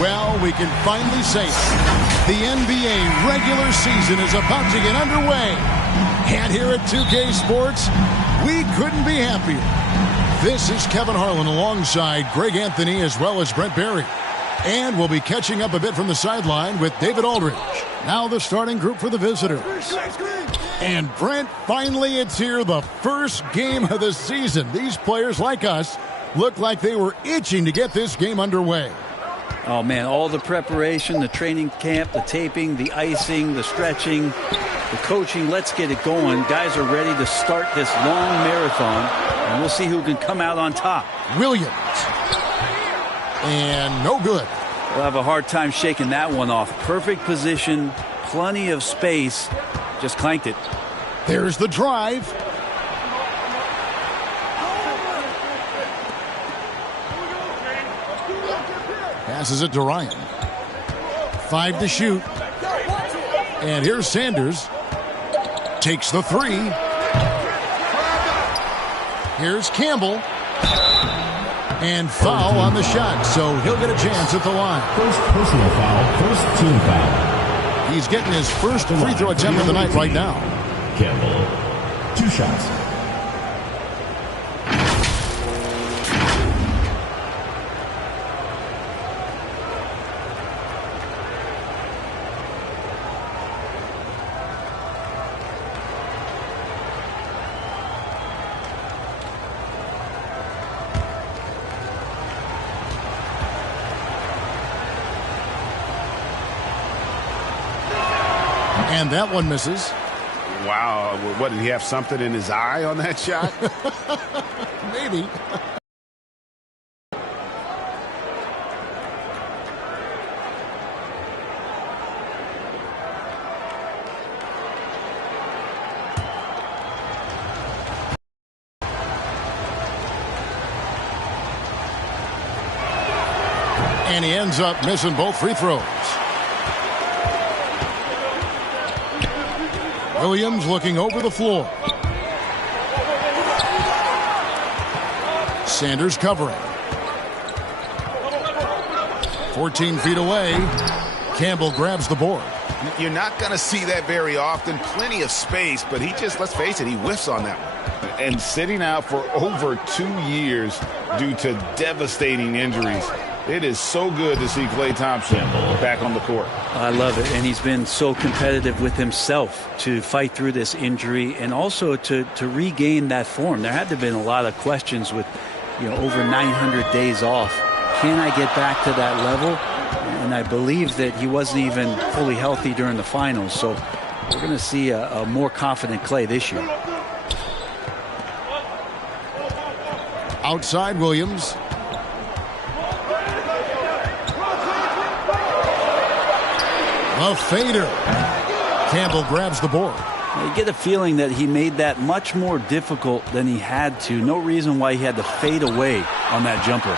Well, we can finally say it. The NBA regular season is about to get underway. And here at 2K Sports, we couldn't be happier. This is Kevin Harlan alongside Greg Anthony as well as Brent Barry. And we'll be catching up a bit from the sideline with David Aldridge. Now the starting group for the visitors. And Brent, finally it's here, the first game of the season. These players, like us, look like they were itching to get this game underway. Oh, man, all the preparation, the training camp, the taping, the icing, the stretching, the coaching. Let's get it going. Guys are ready to start this long marathon, and we'll see who can come out on top. Williams. And no good. We'll have a hard time shaking that one off. Perfect position, plenty of space. Just clanked it. There's the drive. Passes it to Ryan. 5 to shoot. And here's Sanders. Takes the 3. Here's Campbell. And foul on the shot, so he'll get a chance at the line. First personal foul, first team foul. He's getting his first free throw attempt of the night right now. Campbell, 2 shots. And that one misses. Wow. What, did he have something in his eye on that shot? Maybe. And he ends up missing both free throws. Williams looking over the floor. Sanders covering. 14 feet away. Campbell grabs the board. You're not going to see that very often. Plenty of space, but he just, let's face it, he whiffs on that one. And sitting out for over 2 years due to devastating injuries. It is so good to see Klay Thompson back on the court. I love it, and he's been so competitive with himself to fight through this injury and also to regain that form. There had to have been a lot of questions with, over 900 days off. Can I get back to that level? And I believe that he wasn't even fully healthy during the finals, so we're going to see a more confident Klay this year. Outside Williams. A fader. Campbell grabs the board. You get a feeling that he made that much more difficult than he had to. No reason why he had to fade away on that jumper.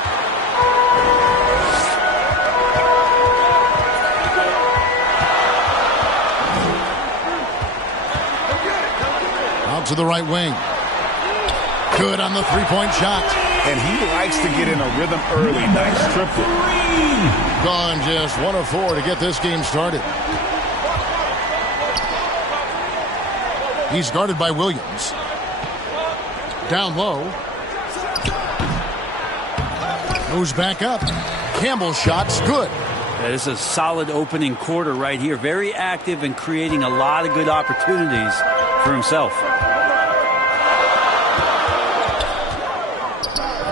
Out to the right wing. Good on the three-point shot. And he likes to get in a rhythm early. Nice triple. Gone just 1 of 4 to get this game started. He's guarded by Williams. Down low. Goes back up. Campbell's shot's good. That is a solid opening quarter right here. Very active and creating a lot of good opportunities for himself.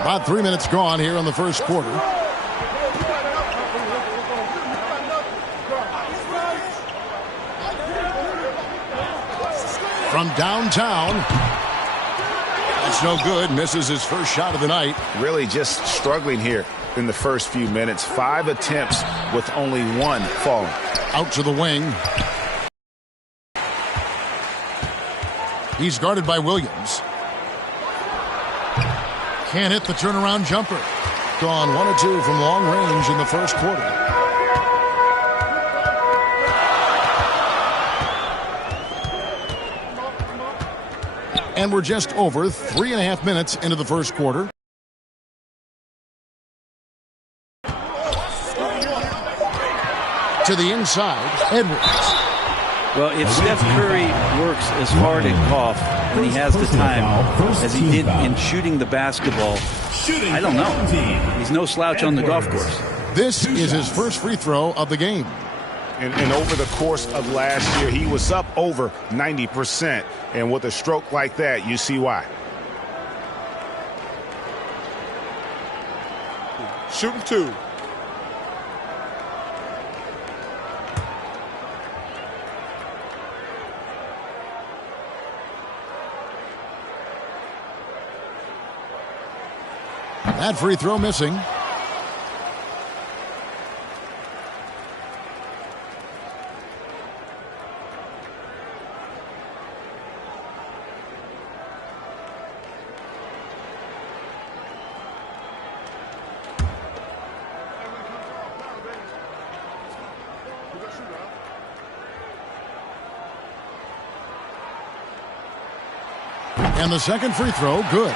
About 3 minutes gone here in the first quarter. From downtown. That's no good. Misses his first shot of the night. Really just struggling here in the first few minutes. 5 attempts with only 1 falling. Out to the wing. He's guarded by Williams. Can't hit the turnaround jumper. Gone 1 of 2 from long range in the first quarter. And we're just over 3.5 minutes into the first quarter. To the inside, Edwards. Well, if Steph Curry works as hard at golf when he has the time as he did in shooting the basketball, I don't know. He's no slouch on the golf course. This is his first free throw of the game. And over the course of last year, he was up over 90%. And with a stroke like that, you see why. Shooting 2. That free throw missing. And the second free throw, good.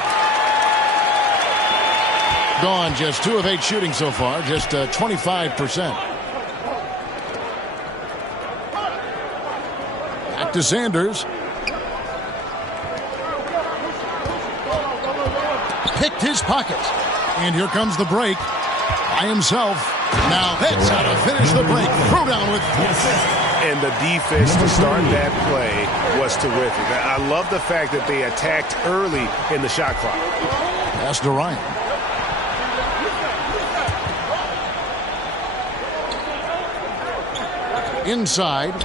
Gone, just 2 of 8 shooting so far, just 25%. Back to Sanders. Picked his pocket. And here comes the break by himself. Now that's how to finish the break. Throw down with And the defense to start that play was terrific. I love the fact that they attacked early in the shot clock. Pass to Ryan. Inside.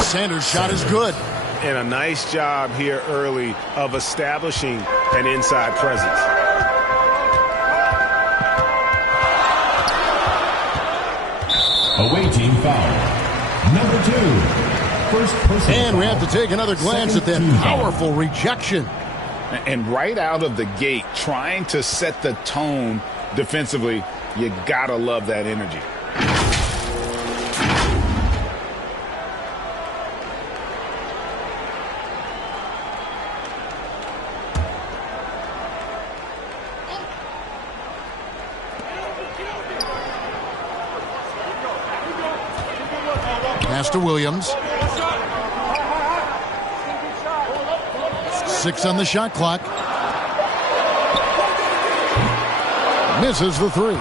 Sanders' shot is good. And a nice job here early of establishing an inside presence. Away team foul. Number 2. First personal And we foul. have to take another glance at that powerful rejection. And right out of the gate, trying to set the tone defensively, you gotta love that energy. Pass to Williams. 6 on the shot clock. Misses the 3.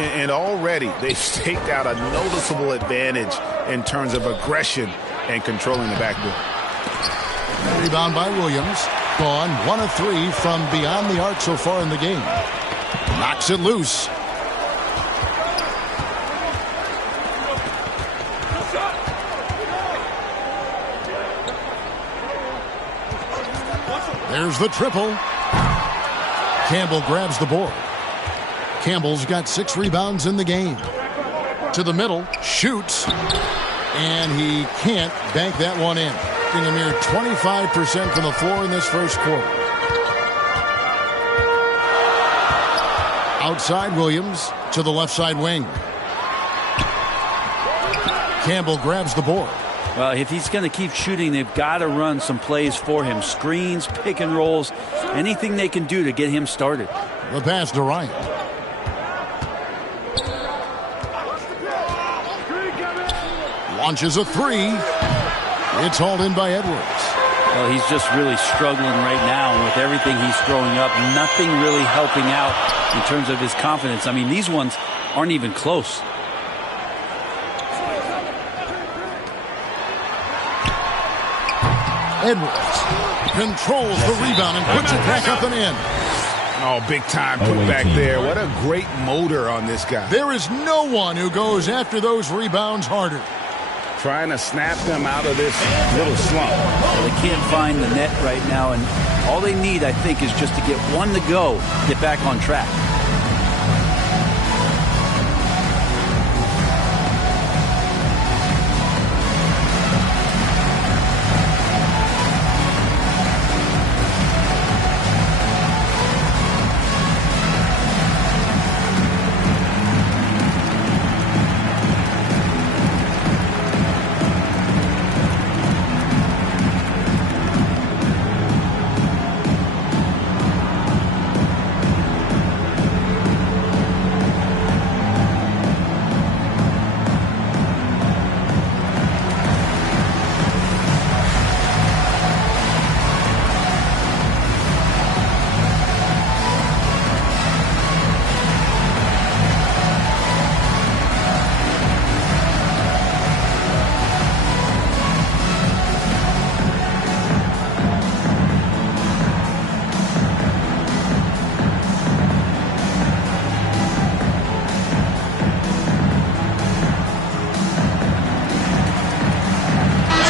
And already they've staked out a noticeable advantage in terms of aggression and controlling the backboard. Rebound by Williams. Gone 1 of 3 from beyond the arc so far in the game. Knocks it loose. There's the triple. Campbell grabs the board. Campbell's got 6 rebounds in the game. To the middle, shoots, and he can't bank that one in. Getting a mere 25% from the floor in this first quarter. Outside Williams to the left side wing. Campbell grabs the board. Well, if he's going to keep shooting, they've got to run some plays for him. Screens, pick and rolls, anything they can do to get him started. The pass to Ryan. Launches a 3. It's hauled in by Edwards. Well, he's just really struggling right now, and with everything he's throwing up, nothing really helping out in terms of his confidence. I mean, these ones aren't even close. Edwards controls the rebound and puts it back up and in. Oh, big time put back there. What a great motor on this guy. There is no one who goes after those rebounds harder. Trying to snap them out of this little slump. Well, they can't find the net right now, and all they need, I think, is just to get one to go, get back on track.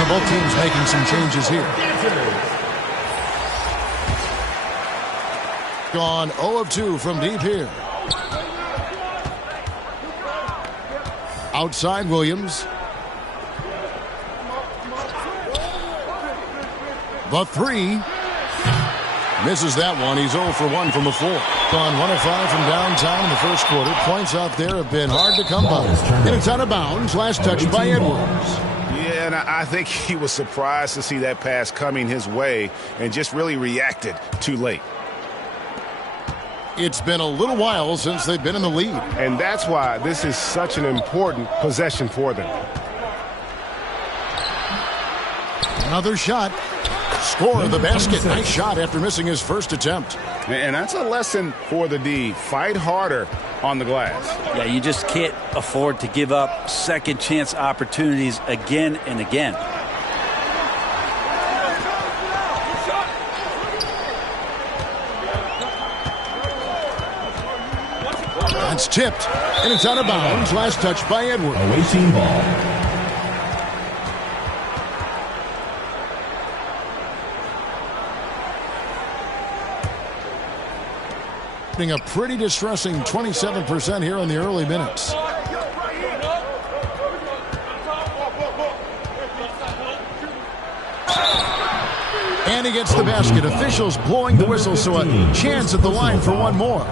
both teams making some changes here. Gone 0 of 2 from deep here. Outside Williams. The 3. Misses that one. He's 0 for 1 from the floor. Gone 1 of 5 from downtown in the first quarter. Points out there have been hard to come by. And it's out of bounds. Last touch by Edwards. Yeah, and I think he was surprised to see that pass coming his way and just really reacted too late. It's been a little while since they've been in the lead. And that's why this is such an important possession for them. Another shot. Score of the basket. Nice shot after missing his first attempt. And that's a lesson for the D. Fight harder on the glass. Yeah, you just can't afford to give up second chance opportunities again and again. That's tipped, and it's out of bounds. Last touch by Edwards. Away team ball. A pretty distressing 27% here in the early minutes. And he gets the basket. Officials blowing the whistle, so a chance at the line for one more.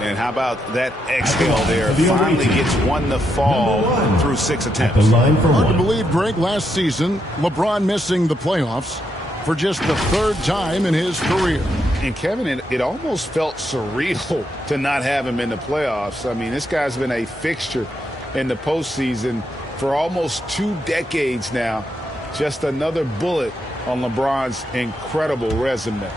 And how about that exhale there? Finally gets one to fall through 6 attempts. Hard to believe, Greg, last season, LeBron missing the playoffs for just the 3rd time in his career. And Kevin, it almost felt surreal to not have him in the playoffs. I mean, this guy's been a fixture in the postseason for almost 2 decades now. Just another bullet on LeBron's incredible resume.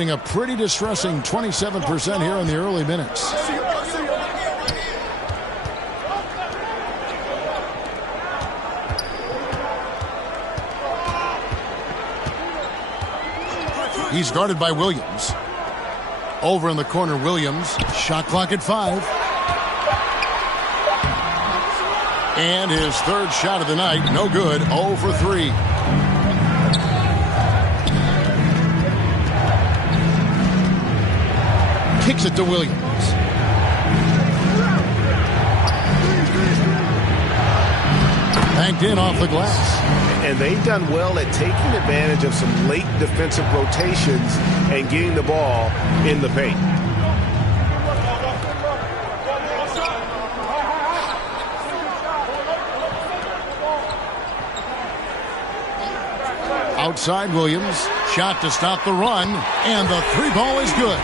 A pretty distressing 27% here in the early minutes. He's guarded by Williams. Over in the corner, Williams. Shot clock at 5. And his 3rd shot of the night, no good, 0 for 3. Kicks it to Williams. Banked in off the glass. And they've done well at taking advantage of some late defensive rotations and getting the ball in the paint. Outside Williams. Shot to stop the run. And the 3 ball is good.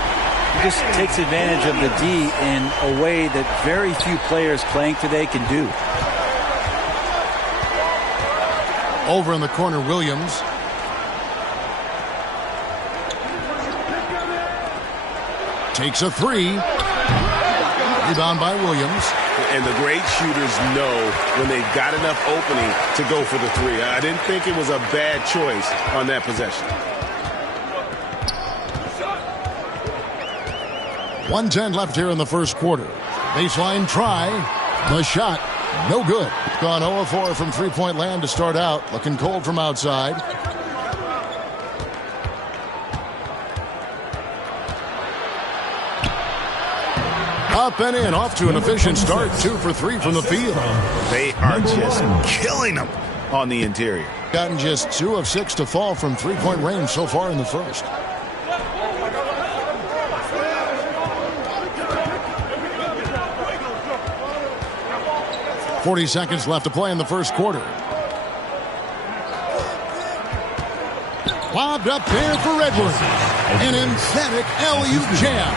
He just takes advantage of the D in a way that very few players playing today can do. Over in the corner, Williams. Takes a 3. Rebound by Williams. And the great shooters know when they've got enough opening to go for the 3. I didn't think it was a bad choice on that possession. 1:10 left here in the first quarter. Baseline try. The shot, no good. Gone 0 of 4 from three-point land to start out. Looking cold from outside. Up and in, off to an efficient start. 2 for 3 from the field. They are just killing them on the interior. Gotten just 2 of 6 to fall from three-point range so far in the first. .40 seconds left to play in the first quarter. Lobbed up there for Edwards. An emphatic alley-oop jam.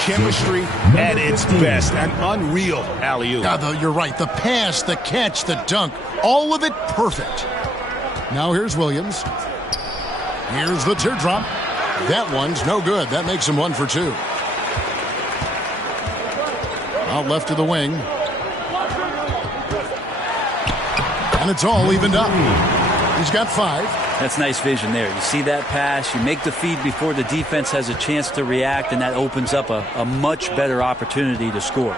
Chemistry at its best. An unreal alley-oop. You're right. The pass, the catch, the dunk, all of it perfect. Now here's Williams. Here's the teardrop. That one's no good. That makes him 1 for 2. Out left to the wing. And it's all evened up. He's got 5. That's nice vision there. You see that pass, you make the feed before the defense has a chance to react, and that opens up a much better opportunity to score.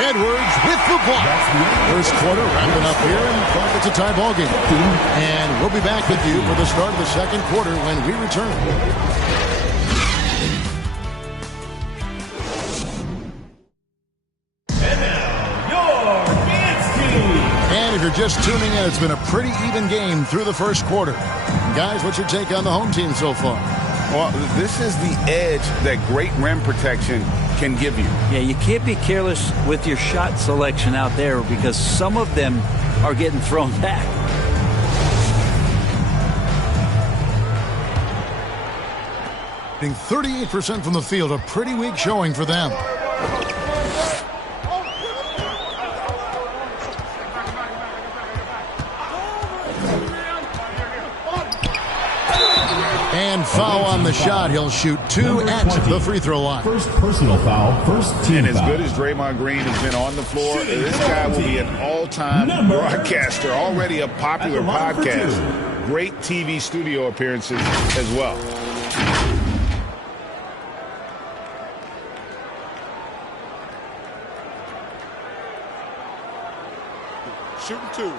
Edwards with the block. First quarter wrapping up here, and it's a tie ball game. And we'll be back with you for the start of the second quarter when we return. And if you're just tuning in, it's been a pretty even game through the first quarter. Guys, what's your take on the home team so far? Well, this is the edge that great rim protection can give you. Yeah, you can't be careless with your shot selection out there because some of them are getting thrown back. Hitting 38% from the field, a pretty weak showing for them. And foul on the shot. He'll shoot 2 at the free throw line. First personal foul, first team And as foul. good as Draymond Green has been on the floor, this guy will be an all-time broadcaster, already a popular podcast. Great TV studio appearances as well. Shooting 2.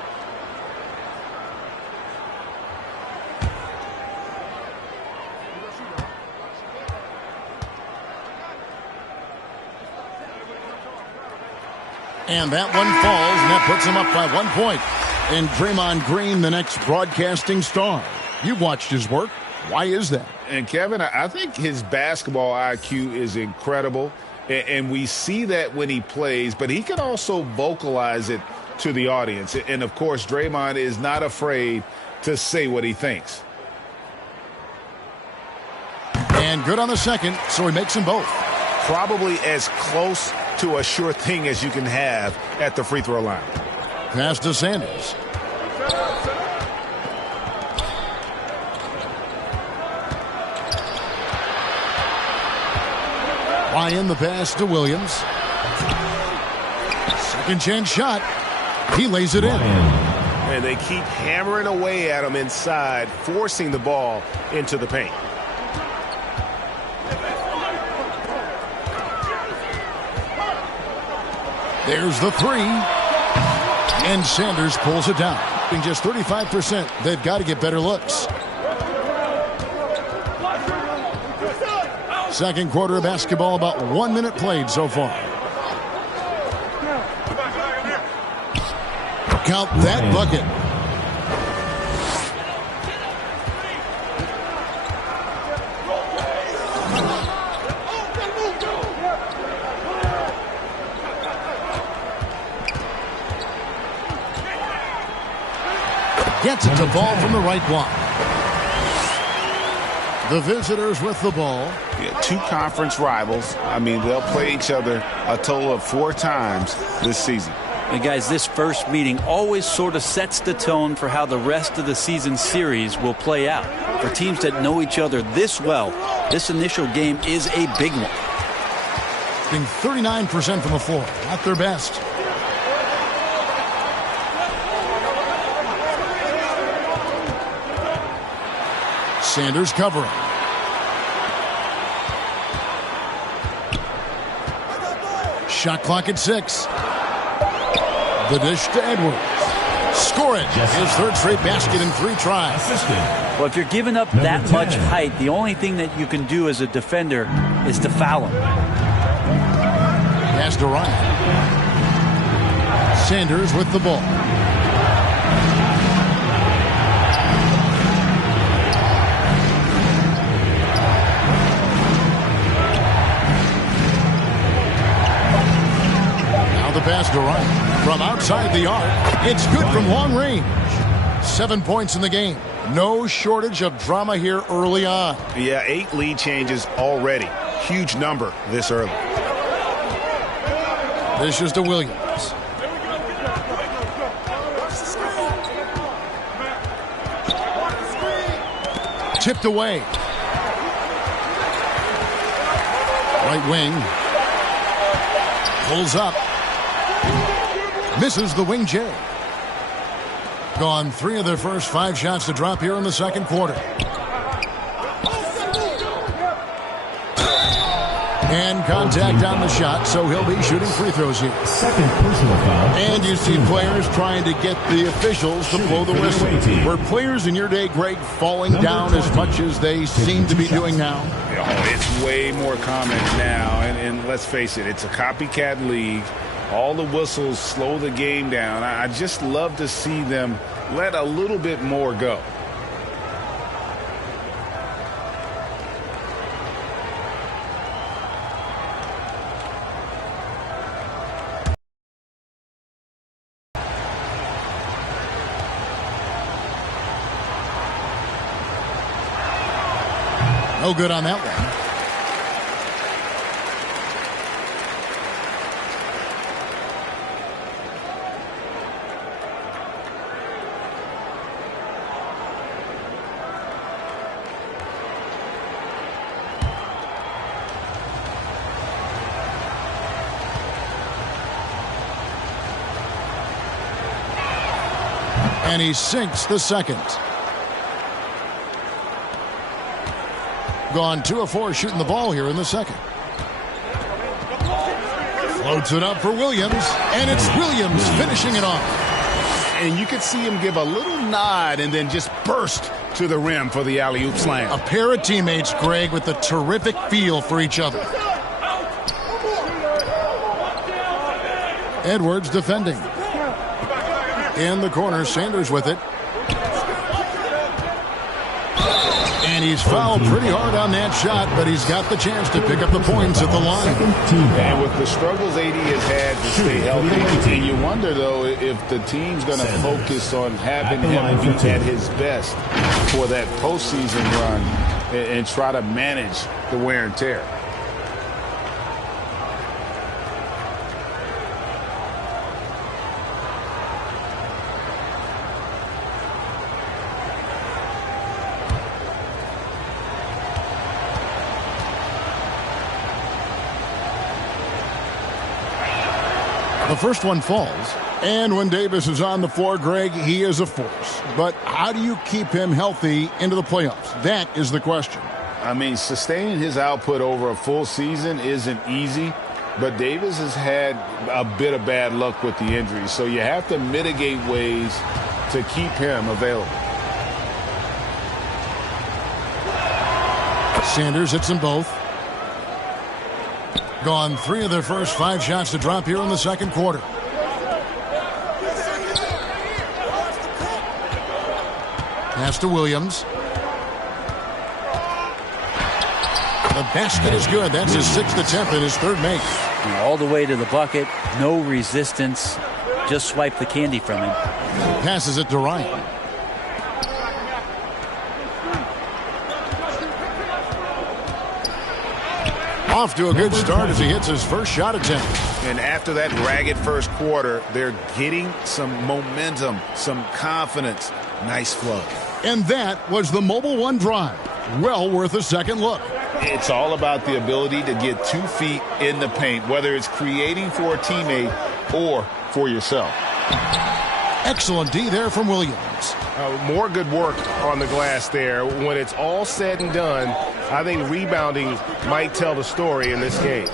And that one falls, and that puts him up by 1 point. And Draymond Green, the next broadcasting star. You've watched his work. Why is that? And, Kevin, I think his basketball IQ is incredible, and we see that when he plays, but he can also vocalize it to the audience. And, of course, Draymond is not afraid to say what he thinks. And good on the second, so he makes them both. Probably as close to a sure thing as you can have at the free throw line. Pass to Sanders. Ryan the pass to Williams. Second chance shot. He lays it in. And they keep hammering away at him inside, forcing the ball into the paint. There's the three. And Sanders pulls it down. In just 35%, they've got to get better looks. Second quarter of basketball, about 1 minute played so far. Count that bucket. Gets it to ball from the right block. The visitors with the ball. Yeah, 2 conference rivals. I mean, they'll play each other a total of 4 times this season. And guys, this first meeting always sort of sets the tone for how the rest of the season series will play out. For teams that know each other this well, this initial game is a big one. Being 39% from the floor. Not their best. Sanders covering. Shot clock at 6. The dish to Edwards. Score it. His third straight basket in 3 tries. Well, if you're giving up that much height, the only thing that you can do as a defender is to foul him. Pass to Ryan. Sanders with the ball. The pass to Ryan from outside the arc. It's good from long range. 7 points in the game. No shortage of drama here early on. Yeah, 8 lead changes already. Huge number this early. This is to Williams. Tipped away. Right wing. Pulls up. Misses the wing J. Gone 3 of their first 5 shots to drop here in the second quarter. And contact on the shot, so he'll be shooting free throws here. Second personal foul. And you see players trying to get the officials to blow the whistle. Were players in your day, Greg, falling down as much as they seem to be doing now? Oh, it's way more common now, and let's face it, it's a copycat league. All the whistles slow the game down. I just love to see them let a little bit more go. No good on that one. And he sinks the second. Gone 2 of 4 shooting the ball here in the second. Floats it up for Williams, and it's Williams finishing it off. And you could see him give a little nod and then just burst to the rim for the alley-oop slam. A pair of teammates, Greg, with a terrific feel for each other. Edwards defending. In the corner, Sanders with it. And he's fouled pretty hard on that shot, but he's got the chance to pick up the points at the line. And with the struggles AD has had to stay healthy, and you wonder, though, if the team's going to focus on having him be at his best for that postseason run and try to manage the wear and tear. The first one falls, and when Davis is on the floor, Greg, he is a force. But how do you keep him healthy into the playoffs? That is the question. I mean, sustaining his output over a full season isn't easy, but Davis has had a bit of bad luck with the injuries, so you have to mitigate ways to keep him available. Sanders hits them both. Gone 3 of their first 5 shots to drop here in the second quarter. Pass to Williams. The basket is good. That's his 6th attempt and his 3rd make. All the way to the bucket. No resistance. Just swipe the candy from him. Passes it to Ryan. Off to a good start as he hits his first shot attempt. And after that ragged first quarter, they're getting some momentum, some confidence. Nice flow. And that was the Mobile One drive. Well worth a second look. It's all about the ability to get 2 feet in the paint, whether it's creating for a teammate or for yourself. Excellent D there from Williams. More good work on the glass there. When it's all said and done, I think rebounding might tell the story in this game.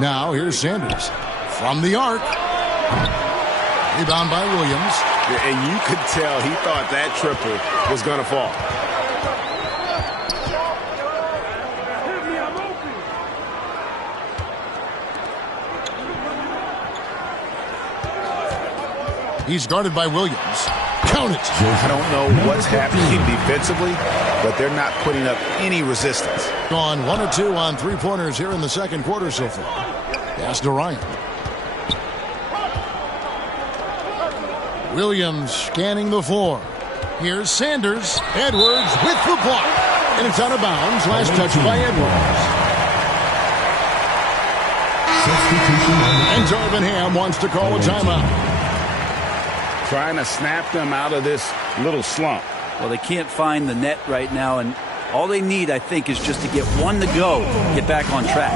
Now here's Sanders from the arc. Rebound by Williams. And you could tell he thought that triple was going to fall. He's guarded by Williams. Count it. I don't know what's happening defensively, but they're not putting up any resistance. Gone 1 or 2 on 3-pointers here in the second quarter so far. Pass to Ryan. Williams scanning the floor. Here's Sanders. Edwards with the block. And it's out of bounds. Last touch by Edwards. And Darvin Ham wants to call a timeout. Trying to snap them out of this little slump. Well, they can't find the net right now, and all they need, I think, is just to get one to go, get back on track.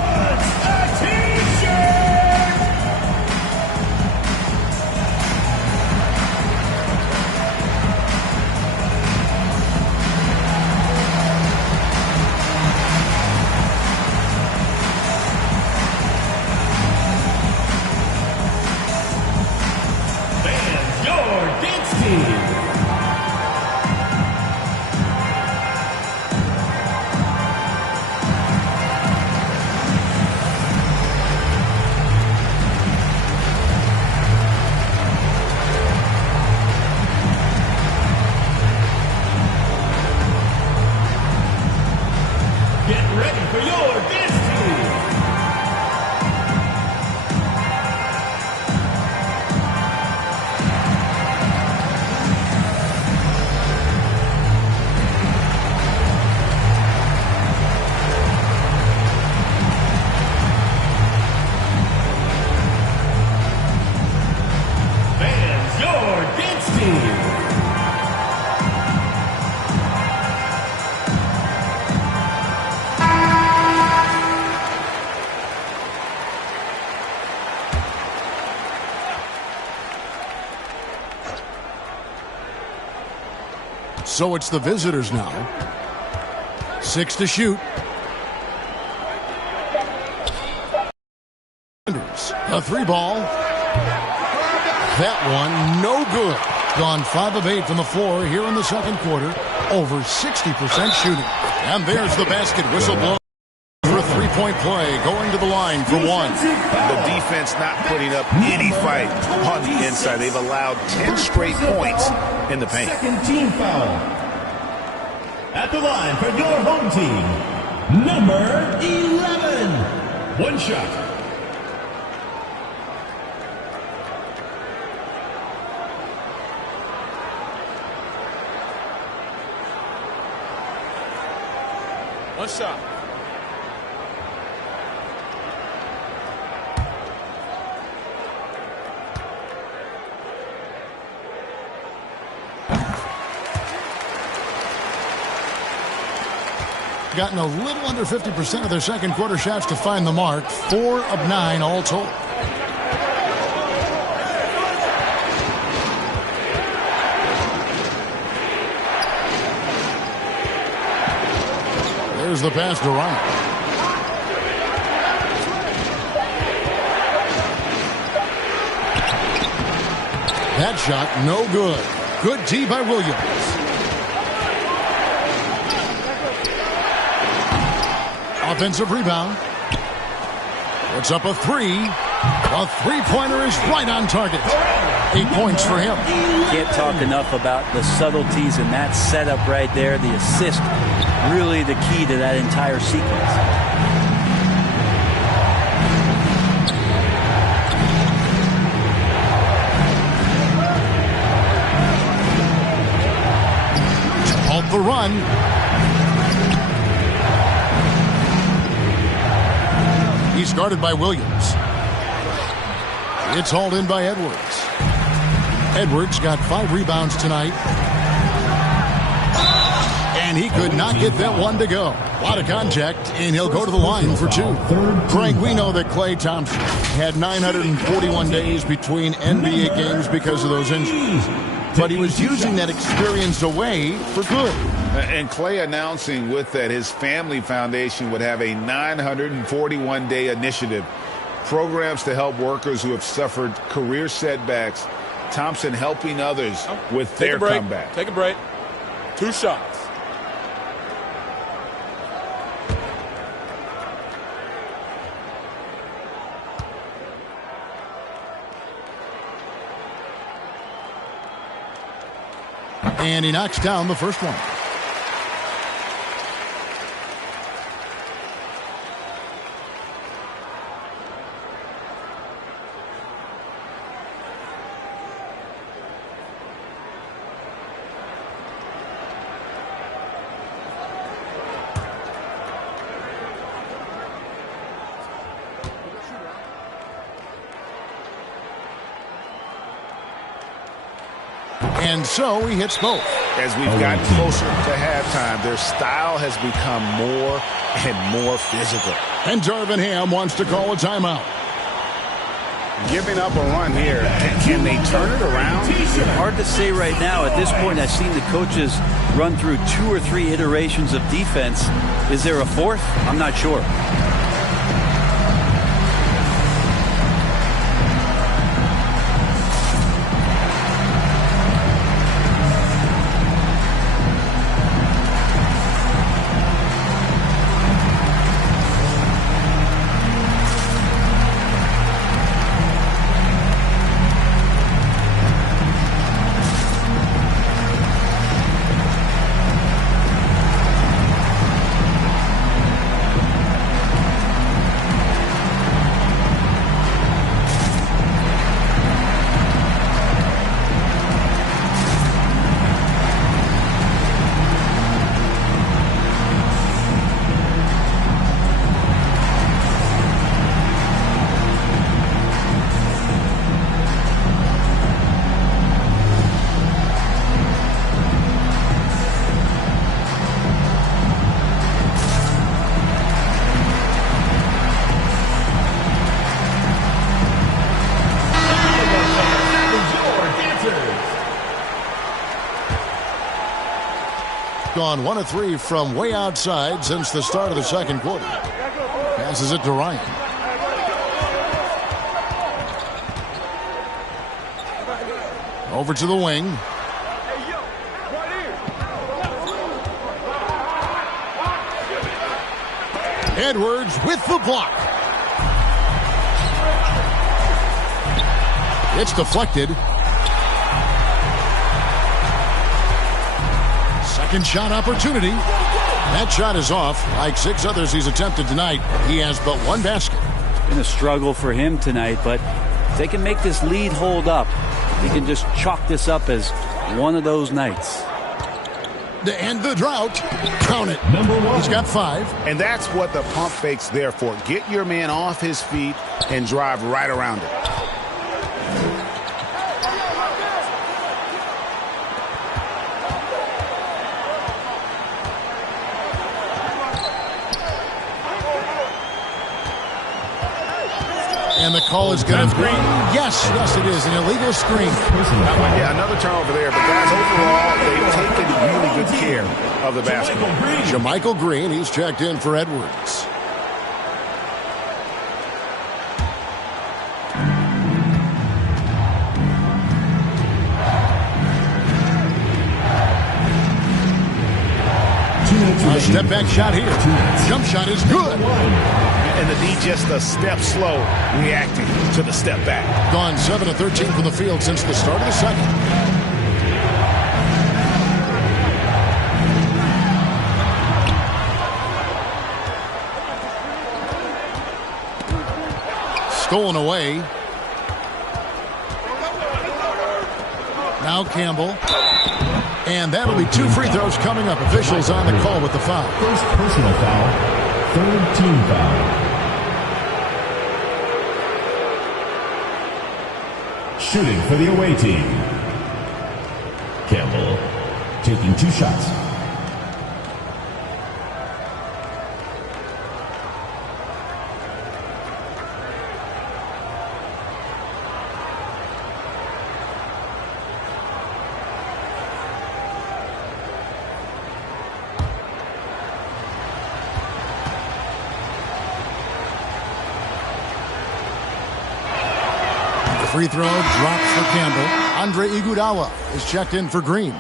So it's the visitors now. 6 to shoot. A 3-ball. That one, no good. Gone 5 of 8 from the floor here in the second quarter. Over 60% shooting. And there's the basket whistle blown for a 3-point play, going to the line for 1. The defense not putting up any fight on the inside. They've allowed 10 straight points in the paint. Second team foul. At the line for your home team, number 11. One shot. One shot. Gotten a little under 50% of their second quarter shots to find the mark. 4 of 9 all told. There's the pass to Ryan. That shot, no good. Good D by Williams. Offensive rebound. Puts up a 3. A 3-pointer is right on target. 8 points for him. Can't talk enough about the subtleties in that setup right there. The assist, really the key to that entire sequence. To halt the run. He's guarded by Williams. It's hauled in by Edwards. Edwards got 5 rebounds tonight. And he could not get that one to go. A lot of contact, and he'll go to the line for 2. Frank, we know that Klay Thompson had 941 days between NBA games because of those injuries. But he was using that experience away for good. And Klay announcing with that his family foundation would have a 941-day initiative. Programs to help workers who have suffered career setbacks. Thompson helping others with their comeback. Take a break. 2 shots. And he knocks down the first one. And so he hits both. As we've gotten closer to halftime, their style has become more and more physical. And Darvin Ham wants to call a timeout. Giving up a run here. Can they turn it around? Hard to say right now. At this point, I've seen the coaches run through 2 or 3 iterations of defense. Is there a 4th? I'm not sure. gone 1 of 3 from way outside since the start of the second quarter. Passes it to Ryan. Over to the wing. Edwards with the block. It's deflected. Second shot opportunity. That shot is off. Like 6 others he's attempted tonight, he has but 1 basket. Been a struggle for him tonight, but if they can make this lead hold up, they can just chalk this up as one of those nights. To end the drought, count it. Number 1. He's got 5. And that's what the pump fake's there for. Get your man off his feet and drive right around it. And the call is going to be, yes, it is, an illegal screen. Yeah, another turnover there. But guys, overall, they've taken really good care of the basketball. JaMychal Green, he's checked in for Edwards. A step back shot here. Jump shot is good. And the D just a step slow reacting to the step back. Gone 7 of 13 from the field since the start of the second. Stolen away. Now Campbell. And that'll be 2 free throws coming up. Officials on the call with the foul. First personal foul. Third team foul. Shooting for the away team. Campbell taking 2 shots. Free throw dropped for Campbell. Andre Iguodala is checked in for Green.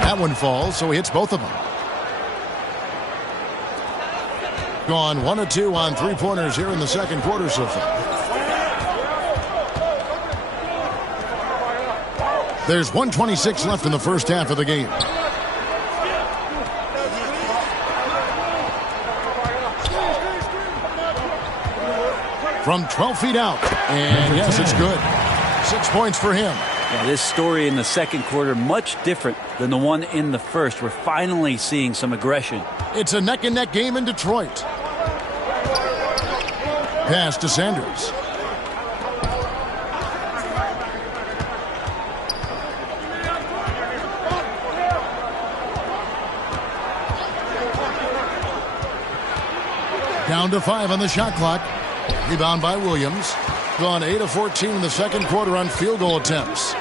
That one falls, so he hits both of them. Gone 1 of 2 on 3-pointers here in the second quarter so far. There's 1:26 left in the first half of the game. From 12 feet out. And yes, it's good. 6 points for him. Yeah, this story in the second quarter, much different than the one in the first. We're finally seeing some aggression. It's a neck-and-neck game in Detroit. Pass to Sanders. Down to 5 on the shot clock. Rebound by Williams. Gone 8 of 14 in the second quarter on field goal attempts.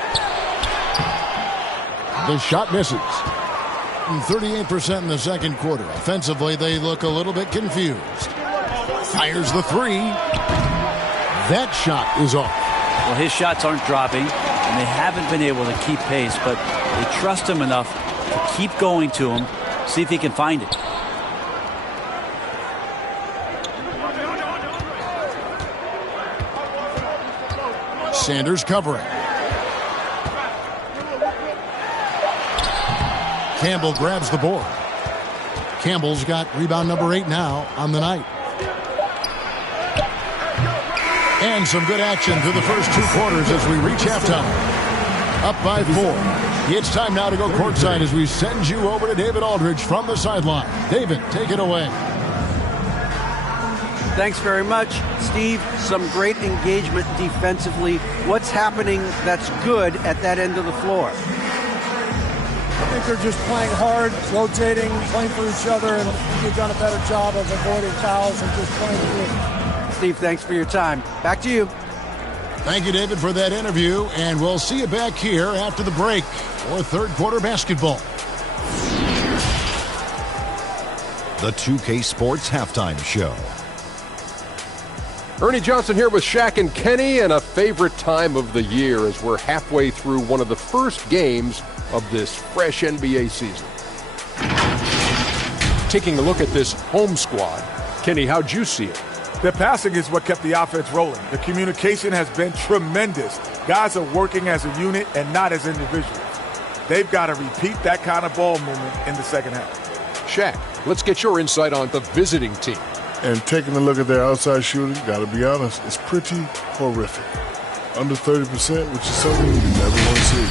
The shot misses. 38% in the second quarter. Offensively, they look a little bit confused. Fires the 3. That shot is off. Well, his shots aren't dropping, and they haven't been able to keep pace, but they trust him enough to keep going to him, see if he can find it. Sanders covering. Campbell grabs the board. Campbell's got rebound number 8 now on the night. And some good action through the first 2 quarters as we reach halftime. Up by 4. It's time now to go courtside as we send you over to David Aldridge from the sideline. David, take it away. Thanks very much, Steve. Some great engagement defensively. What's happening that's good at that end of the floor? I think they're just playing hard, rotating, playing for each other, and they've done a better job of avoiding fouls and just playing through. Steve, thanks for your time. Back to you. Thank you, David, for that interview, and we'll see you back here after the break for third quarter basketball. The 2K Sports Halftime Show. Ernie Johnson here with Shaq and Kenny, and a favorite time of the year as we're halfway through one of the first games of this fresh NBA season. Taking a look at this home squad, Kenny, how'd you see it? Their passing is what kept the offense rolling. The communication has been tremendous. Guys are working as a unit and not as individuals. They've got to repeat that kind of ball movement in the second half. Shaq, let's get your insight on the visiting team. And taking a look at their outside shooting, gotta be honest, it's pretty horrific. Under 30%, which is something you never want to see.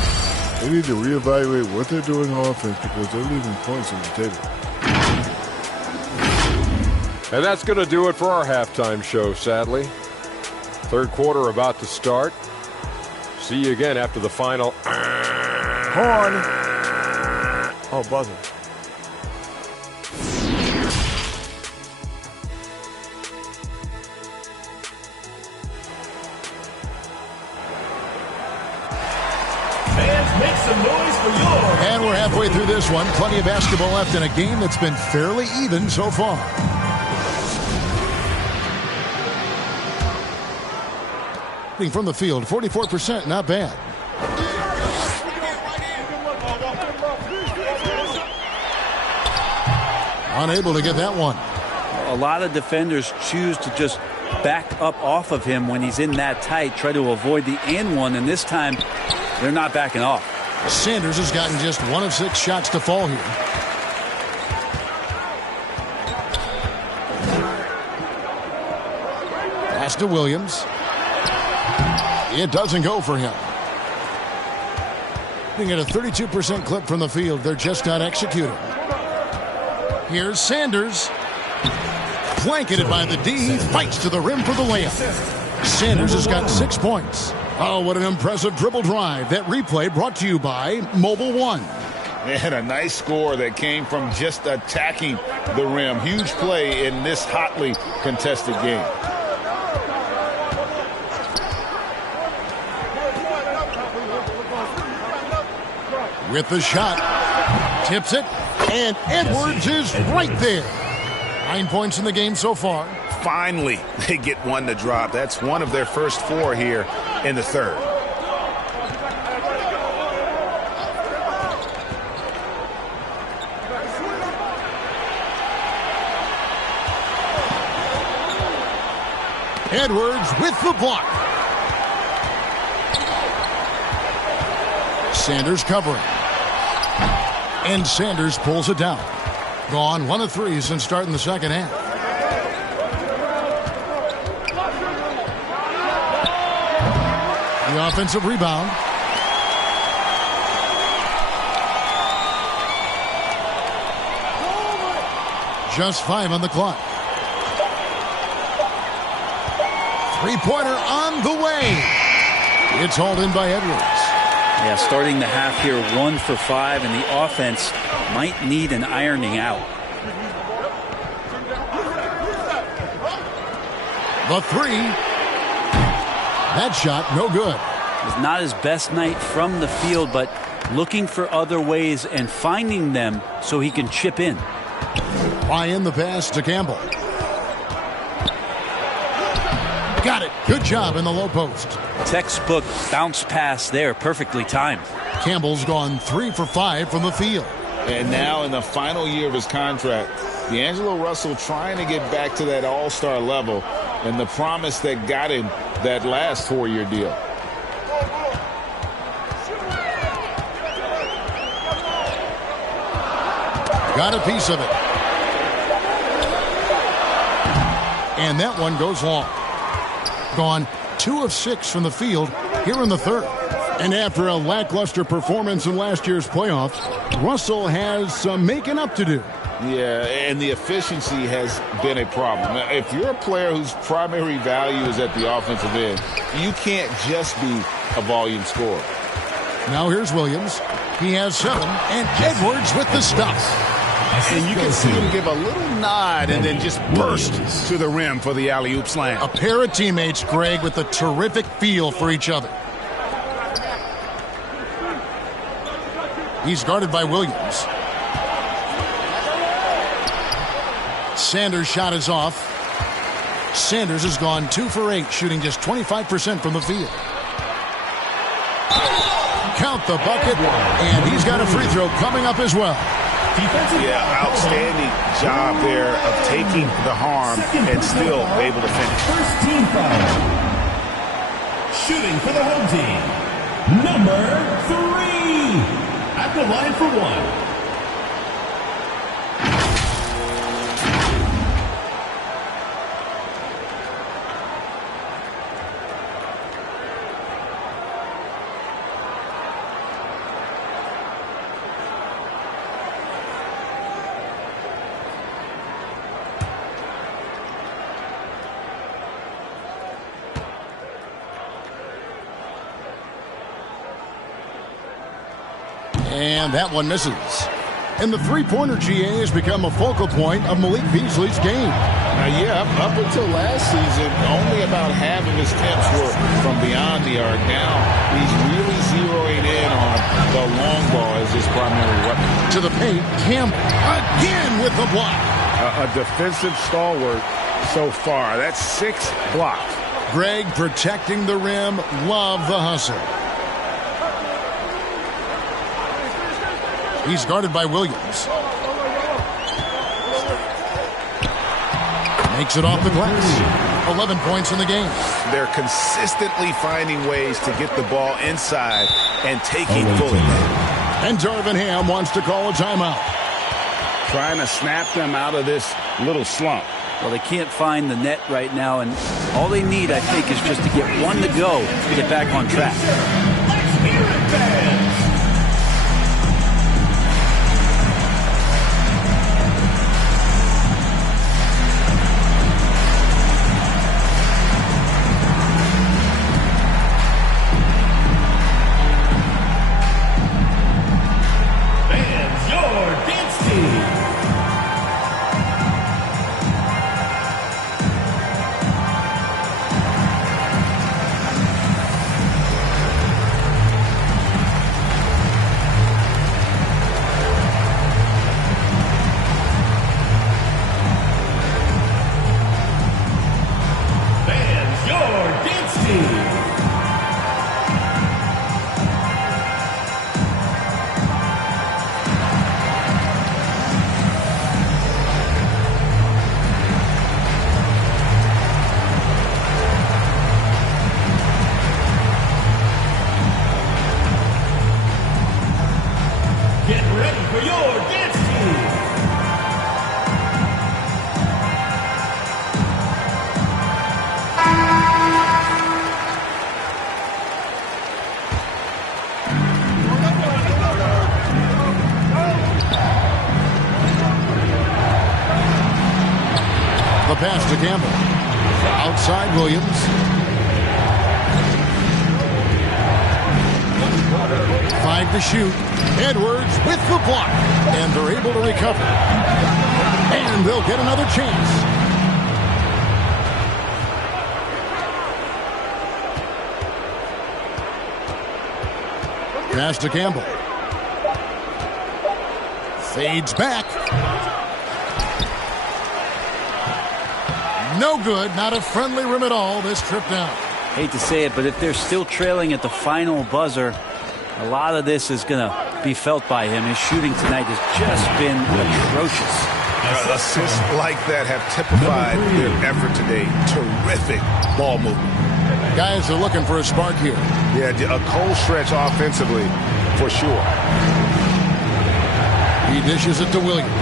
They need to reevaluate what they're doing on offense because they're leaving points on the table. And that's going to do it for our halftime show, sadly. Third quarter about to start. See you again after the final. Horn. Oh, buzzer. Fans, make some noise for yours. And we're halfway through this one. Plenty of basketball left in a game that's been fairly even so far. From the field, 44%, not bad. Unable to get that one. A lot of defenders choose to just back up off of him when he's in that tight, try to avoid the and one, and this time they're not backing off. Sanders has gotten just 1 of 6 shots to fall here. Pass to Williams. It doesn't go for him. Looking at a 32% clip from the field. They're just not executing. Here's Sanders. Blanketed by the D. He fights to the rim for the layup. Sanders has got 6 points. Oh, what an impressive dribble drive. That replay brought to you by Mobile One. And a nice score that came from just attacking the rim. Huge play in this hotly contested game. With the shot, tips it, and Edwards is right there. 9 points in the game so far. Finally, they get one to drop. That's one of their first 4 here in the third. Edwards with the block. Sanders covering. And Sanders pulls it down. Gone 1 of 3 since starting the second half. The offensive rebound. Just 5 on the clock. Three-pointer on the way. It's hauled in by Edwards. Yeah, starting the half here 1 for 5, and the offense might need an ironing out. The 3. That shot, no good. It's not his best night from the field, but looking for other ways and finding them so he can chip in. Ryan the pass to Campbell. Got it. Good job in the low post. Textbook bounce pass there, perfectly timed. Campbell's gone 3 for 5 from the field. And now in the final year of his contract, D'Angelo Russell trying to get back to that all-star level and the promise that got him that last 4-year deal. Got a piece of it. And that one goes long. Gone 2 of 6 from the field here in the third. And after a lackluster performance in last year's playoffs, Russell has some making up to do. Yeah, and the efficiency has been a problem. If you're a player whose primary value is at the offensive end, you can't just be a volume scorer. Now here's Williams. He has 7, and Edwards with the stuff. And you can see him give a little nod and then just burst to the rim for the alley-oop slam. A pair of teammates, Greg, with a terrific feel for each other. He's guarded by Williams. Sanders' shot is off. Sanders has gone 2 for 8, shooting just 25% from the field. Count the bucket, and he's got a free throw coming up as well. Yeah, outstanding job there of taking the harm and still able to finish. First team foul. Shooting for the home team. Number 3. At the line for 1. And that one misses. And the three-pointer, GA, has become a focal point of Malik Beasley's game. Yeah, up until last season, only about half of his attempts were from beyond the arc. Now he's really zeroing in on the long ball as his primary weapon. To the paint, Campbell again with the block. A defensive stalwart so far. That's 6 blocks. Greg protecting the rim. Love the hustle. He's guarded by Williams. Makes it off the glass. 11 points in the game. They're consistently finding ways to get the ball inside and taking full advantage. And Darvin Ham wants to call a timeout. Trying to snap them out of this little slump. Well, they can't find the net right now, and all they need, I think, is just to get one to go to get back on track. Let's hear it, fans. Pass to Campbell. Outside Williams. Five to shoot. Edwards with the block. And they're able to recover. And they'll get another chance. Pass to Campbell. Fades back. No good. Not a friendly rim at all this trip down. Hate to say it, but if they're still trailing at the final buzzer, a lot of this is going to be felt by him. His shooting tonight has just been atrocious. Assists like that have typified their effort today. Terrific ball movement. Guys are looking for a spark here. Yeah, a cold stretch offensively for sure. He dishes it to Williams.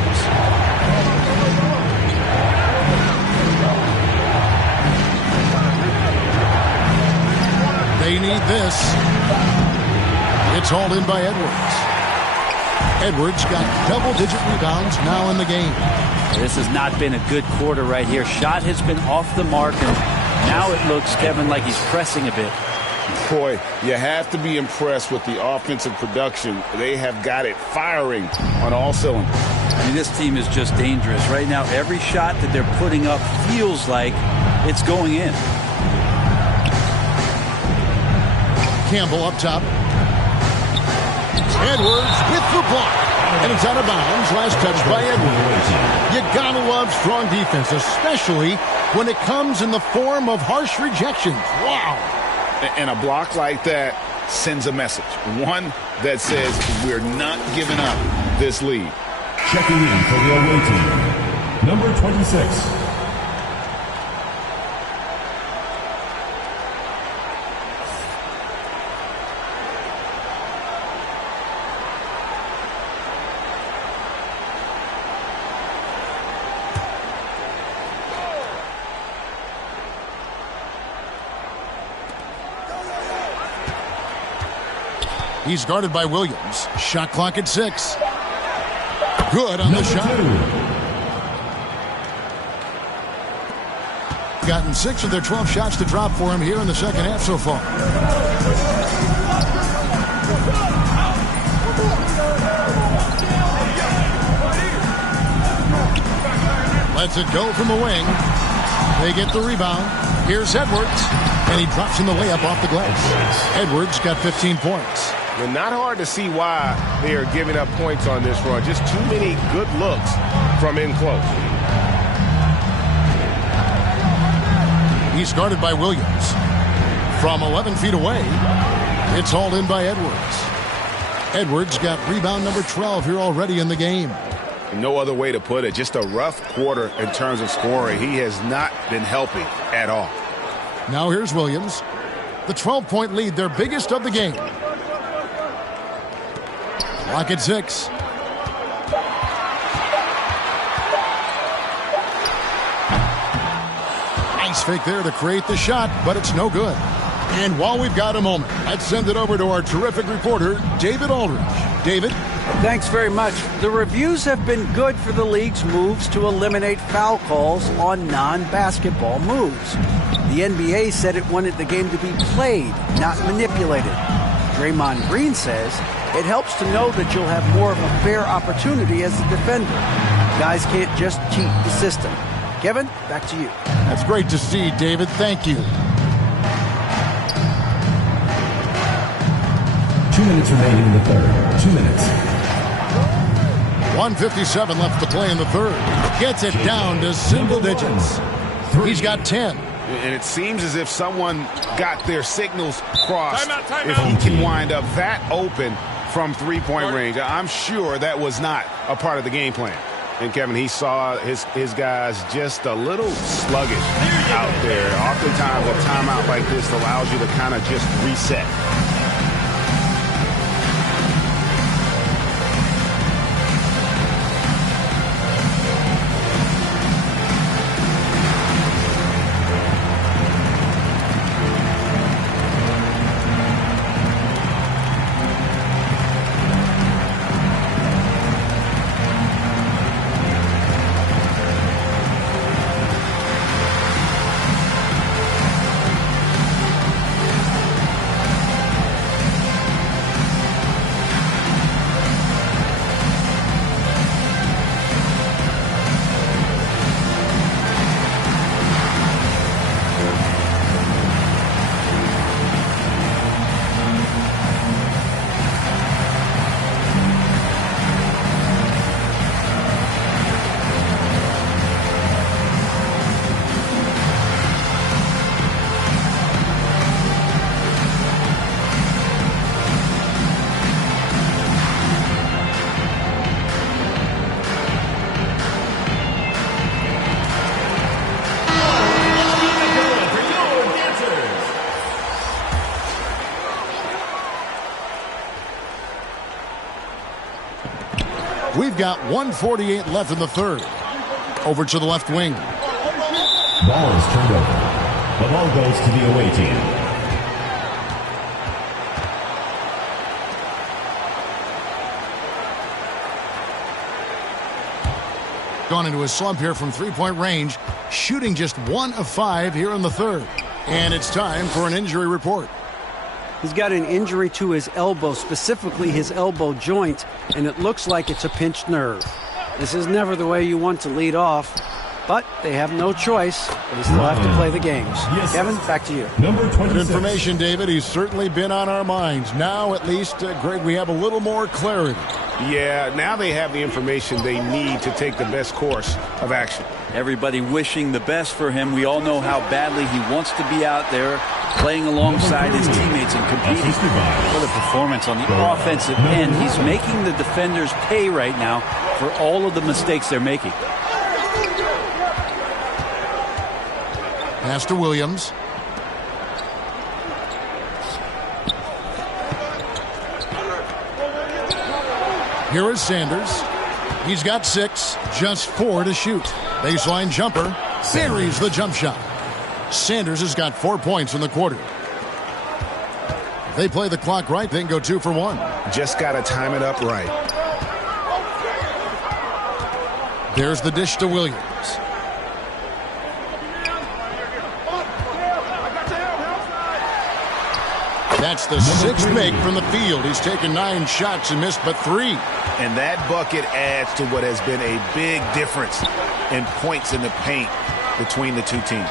They need this. It's hauled in by Edwards. Edwards got double-digit rebounds now in the game. This has not been a good quarter right here. Shot has been off the mark, and now it looks, Kevin, like he's pressing a bit. Boy, you have to be impressed with the offensive production. They have got it firing on all cylinders. I mean, this team is just dangerous. Right now, every shot that they're putting up feels like it's going in. Campbell up top. Edwards with the block. And it's out of bounds. Last touch by Edwards. You gotta love strong defense, especially when it comes in the form of harsh rejections. Wow. And a block like that sends a message. One that says we're not giving up this lead. Checking in for the away team, number 26. He's guarded by Williams. Shot clock at 6. Good on the shot. Gotten 6 of their 12 shots to drop for him here in the second half so far. Lets it go from the wing. They get the rebound. Here's Edwards. And he drops in the layup off the glass. Edwards got 15 points. And not hard to see why they are giving up points on this run. Just too many good looks from in close. He's guarded by Williams. From 11 feet away, it's hauled in by Edwards. Edwards got rebound number 12 here already in the game. No other way to put it. Just a rough quarter in terms of scoring. He has not been helping at all. Now here's Williams. The 12-point lead, their biggest of the game. Clock at 6. Nice fake there to create the shot, but it's no good. And while we've got a moment, let's send it over to our terrific reporter, David Aldridge. David? Thanks very much. The reviews have been good for the league's moves to eliminate foul calls on non-basketball moves. The NBA said it wanted the game to be played, not manipulated. Draymond Green says it helps to know that you'll have more of a fair opportunity as a defender. Guys can't just cheat the system. Kevin, back to you. That's great to see, David. Thank you. 2 minutes remaining in the third. 2 minutes. 1:57 left to play in the third. Gets it down to single digits. He's got 10. And it seems as if someone got their signals crossed. If he can wind up that open from three-point range, I'm sure that was not a part of the game plan. And, Kevin, he saw his guys just a little sluggish out there. Oftentimes a timeout like this allows you to kind of just reset. We've got 1:48 left in the third. Over to the left wing. Ball is turned over. The ball goes to the away team. Gone into a slump here from three-point range, shooting just 1 of 5 here in the third. And it's time for an injury report. He's got an injury to his elbow, specifically his elbow joint, and it looks like it's a pinched nerve. This is never the way you want to lead off, but they have no choice. They still have to play the games. Yes. Kevin, back to you. Number 26. Good information, David. He's certainly been on our minds. Now, at least, Greg, we have a little more clarity. Yeah, now they have the information they need to take the best course of action. Everybody wishing the best for him. We all know how badly he wants to be out there playing alongside his teammates and competing. What a performance on the offensive end. He's making the defenders pay right now for all of the mistakes they're making. Pass to Williams. Here is Sanders. He's got 6, just 4 to shoot. Baseline jumper, buries the jump shot. Sanders has got 4 points in the quarter. If they play the clock right, they can go 2 for 1. Just got to time it up right. There's the dish to Williams. That's the 6th make from the field. He's taken 9 shots and missed but 3. And that bucket adds to what has been a big difference in points in the paint between the two teams.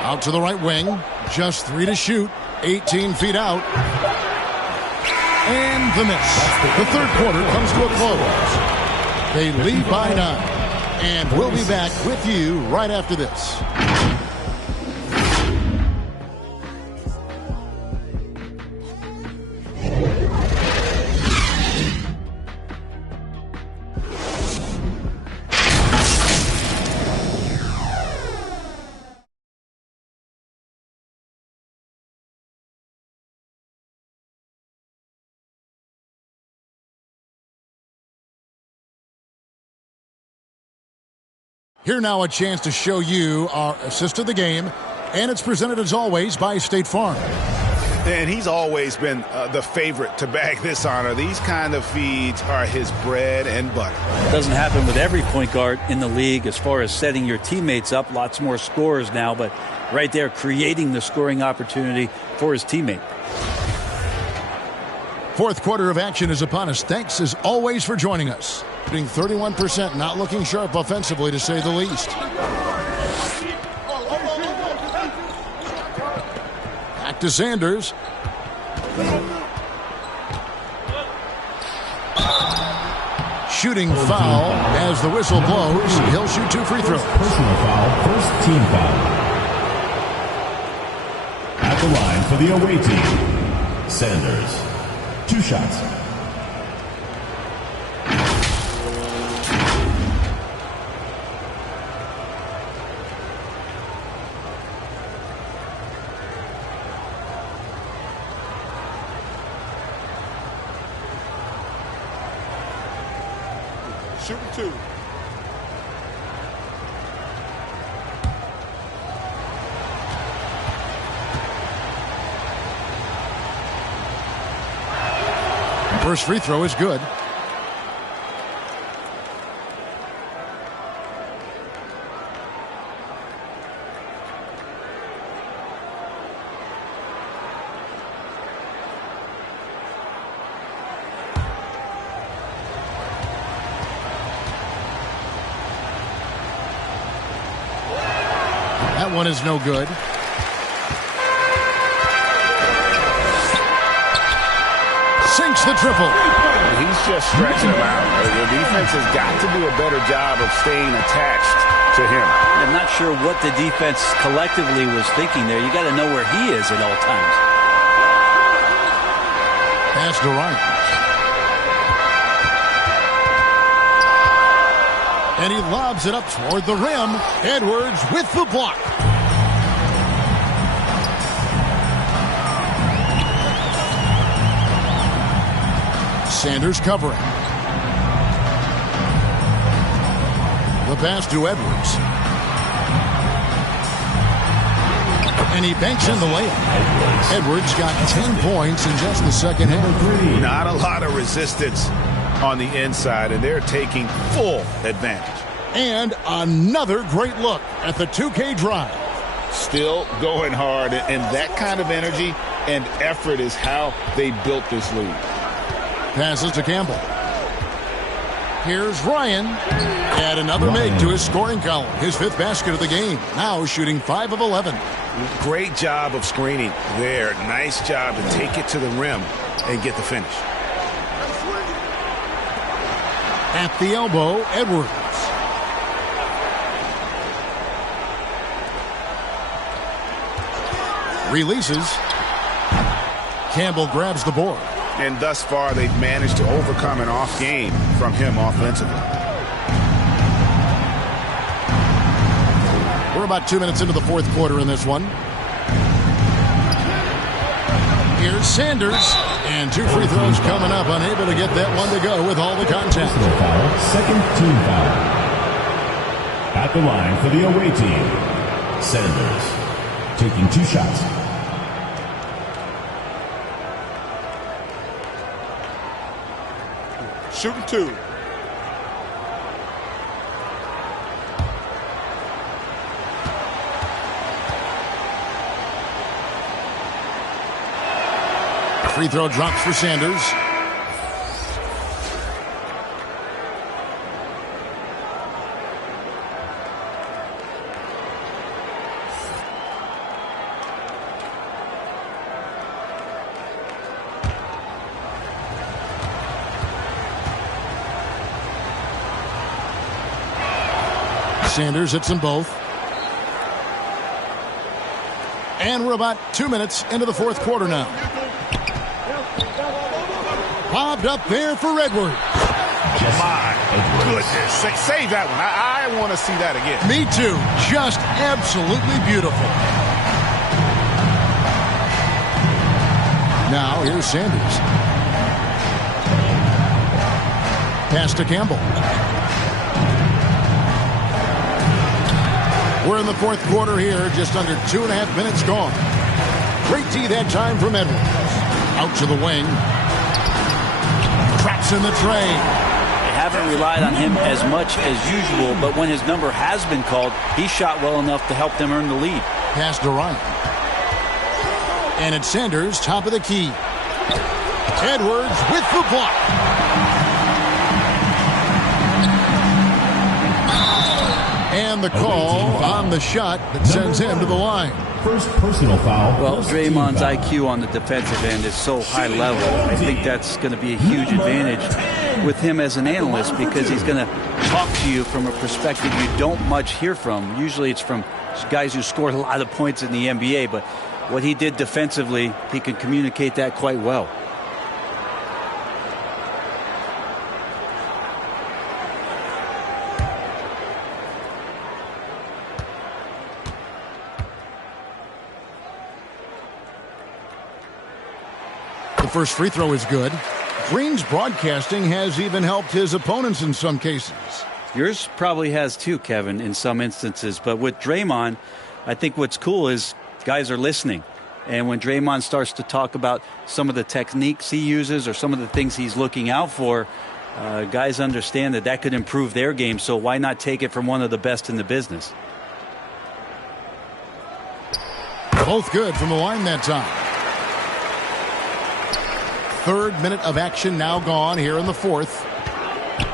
Out to the right wing. Just 3 to shoot. 18 feet out. And the miss. The third quarter comes to a close. They lead by 9. And we'll be back with you right after this. Here now a chance to show you our assist of the game, and it's presented as always by State Farm. And he's always been the favorite to bag this honor. These kind of feeds are his bread and butter. Doesn't happen with every point guard in the league as far as setting your teammates up. Lots more scorers now, but right there creating the scoring opportunity for his teammate. Fourth quarter of action is upon us. Thanks as always for joining us. Being 31%, not looking sharp offensively to say the least. Back to Sanders. Shooting foul as the whistle blows. He'll shoot 2 free throws. Personal foul, first team foul. At the line for the away team, Sanders. 2 shots. Shooting 2. First free throw is good. That one is no good. Sinks the triple. He's just stretching him out. The defense has got to do a better job of staying attached to him. I'm not sure what the defense collectively was thinking there. You got to know where he is at all times. Pass to Ryan. And he lobs it up toward the rim. Edwards with the block. Sanders covering. The pass to Edwards. And he banks in the layup. Edwards got 10 points in just the second half. Not a lot of resistance on the inside, and they're taking full advantage. And another great look at the 2K drive. Still going hard, and that kind of energy and effort is how they built this lead. Passes to Campbell. Here's Ryan. Add another make to his scoring column. His 5th basket of the game. Now shooting 5 of 11. Great job of screening there. Nice job to take it to the rim and get the finish. At the elbow, Edwards. Releases. Campbell grabs the board. And thus far, they've managed to overcome an off game from him offensively. We're about 2 minutes into the 4th quarter in this one. Here's Sanders. And 2 free throws coming up. Unable to get that one to go with all the contact. Second team foul. At the line for the away team, Sanders taking 2 shots. Shooting 2. Free throw drops for Sanders. Sanders hits them both. And we're about 2 minutes into the 4th quarter now. Bobbed up there for Edwards. My goodness. Save that one. I want to see that again. Me too. Just absolutely beautiful. Now here's Sanders. Pass to Campbell. We're in the 4th quarter here. Just under 2.5 minutes gone. Great D that time from Edwards. Out to the wing. Traps in the tray. They haven't relied on him as much as usual, but when his number has been called, he shot well enough to help them earn the lead. Pass to Ryan. And it's Sanders, top of the key. Edwards with the block. And the call on the shot that sends him to the line. First personal foul. Well, Draymond's IQ on the defensive end is so high level. I think that's going to be a huge advantage with him as an analyst because he's going to talk to you from a perspective you don't much hear from. Usually it's from guys who scored a lot of points in the NBA, but what he did defensively, he can communicate that quite well. First free throw is good. Green's broadcasting has even helped his opponents in some cases. Yours probably has too, Kevin, in some instances. But with Draymond, I think what's cool is guys are listening. And when Draymond starts to talk about some of the techniques he uses or some of the things he's looking out for, guys understand that could improve their game. So why not take it from one of the best in the business? Both good from the line that time. 3rd minute of action now gone here in the 4th.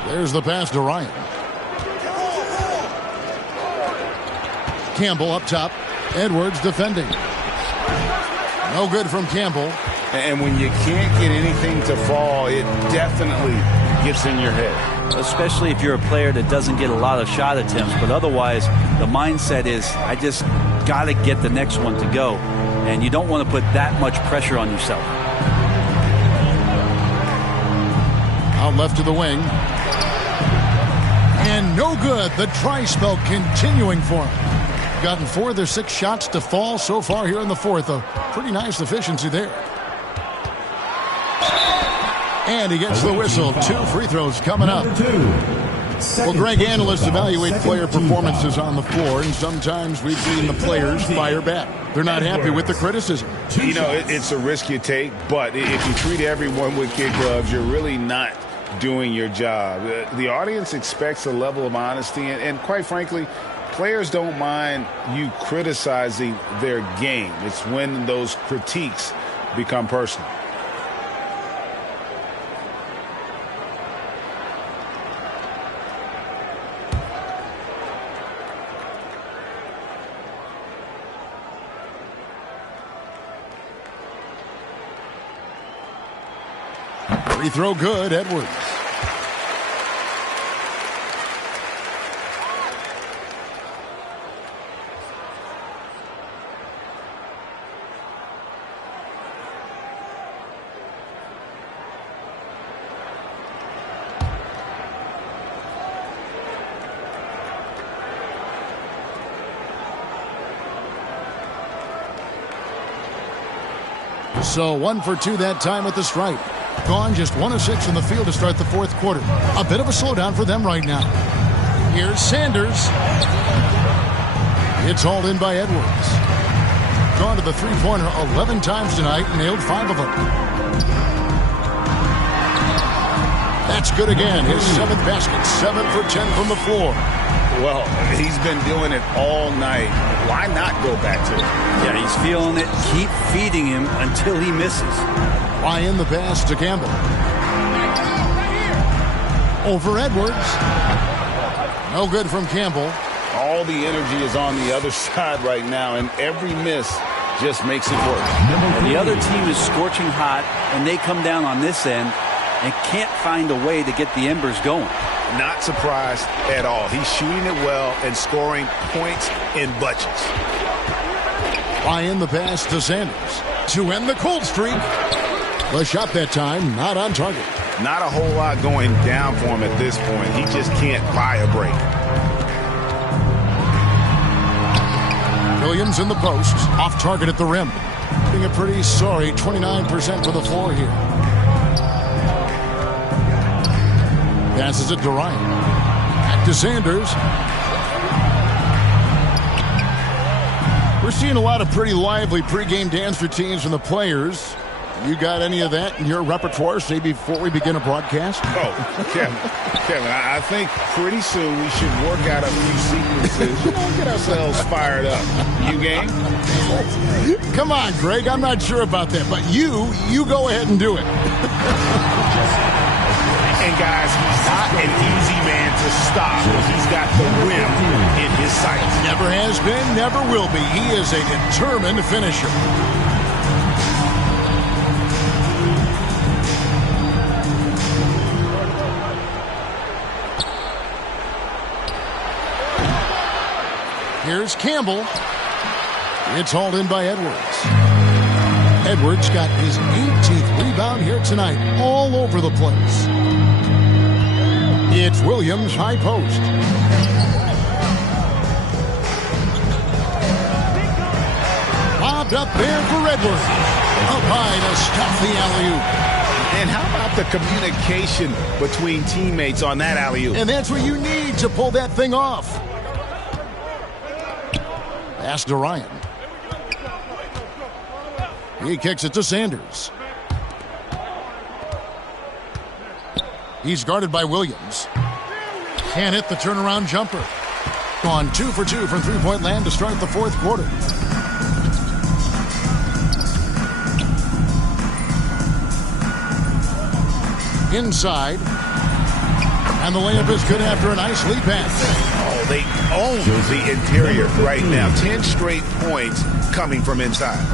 There's the pass to Ryan. Campbell up top. Edwards defending. No good from Campbell. And when you can't get anything to fall, it definitely gets in your head. Especially if you're a player that doesn't get a lot of shot attempts. But otherwise, the mindset is, I just got to get the next one to go. And you don't want to put that much pressure on yourself. Out left to the wing. And no good. The try spell continuing for him. Gotten 4 of their 6 shots to fall so far here in the 4th. A pretty nice efficiency there. And he gets the whistle. 2 free throws coming up. Well, Greg, analysts evaluate player performances on the floor, and sometimes we've seen the players fire back. They're not happy with the criticism. You know, it's a risk you take, but if you treat everyone with kid gloves, you're really not doing your job. The audience expects a level of honesty, and quite frankly, players don't mind you criticizing their game. It's when those critiques become personal. Free throw good, Edwards. So 1 for 2 that time with the stripe. Gone just 1 of 6 in the field to start the fourth quarter. A bit of a slowdown for them right now. Here's Sanders. It's hauled in by Edwards. Gone to the three-pointer 11 times tonight and nailed 5 of them. That's good again. His 7th basket, 7 for 10 from the floor. Well, he's been doing it all night. Why not go back to it? Yeah, he's feeling it. Keep feeding him until he misses. Ryan the pass to Campbell. Over Edwards. No good from Campbell. All the energy is on the other side right now, and every miss just makes it work. And the other team is scorching hot, and they come down on this end and can't find a way to get the embers going. Not surprised at all. He's shooting it well and scoring points in bunches. Ryan the pass to Sanders to end the cold streak. The shot that time not on target. Not a whole lot going down for him at this point. He just can't buy a break. Williams in the post, off target at the rim. Being a pretty sorry 29% for the floor here. Passes it to Ryan. Back to Sanders. We're seeing a lot of pretty lively pregame dance routines from the players. You got any of that in your repertoire, say, before we begin a broadcast? Oh, Kevin, I think pretty soon we should work out a few sequences. Get ourselves fired up. You game? Come on, Greg. I'm not sure about that, but you go ahead and do it. And guys, he's not an easy man to stop. He's got the rim in his sights. Never has been, never will be. He is a determined finisher. Here's Campbell. It's hauled in by Edwards. Edwards got his 18th rebound here tonight, all over the place. It's Williams, high post. Lobbed up there for Edwards. Up high to stop the alley-oop. And how about the communication between teammates on that alley-oop? And that's what you need to pull that thing off. Pass to Ryan. He kicks it to Sanders. He's guarded by Williams. Can't hit the turnaround jumper. Gone 2 for 2 from three-point land to start the fourth quarter. Inside. And the layup is good after a nice lead pass. Oh, they own the interior right now. 10 straight points coming from inside.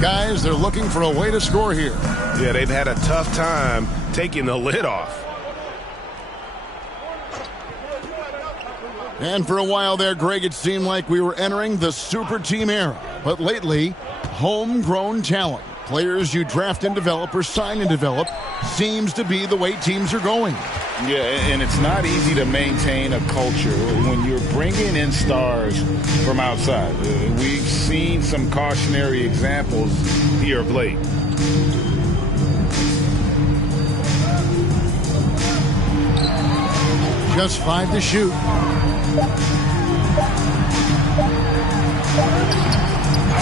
Guys, they're looking for a way to score here. Yeah, they've had a tough time taking the lid off. And for a while there, Greg, it seemed like we were entering the super team era. But lately, homegrown talent, players you draft and develop or sign and develop, seems to be the way teams are going. Yeah, and it's not easy to maintain a culture when you're bringing in stars from outside. We've seen some cautionary examples here of late. Just 5 to shoot.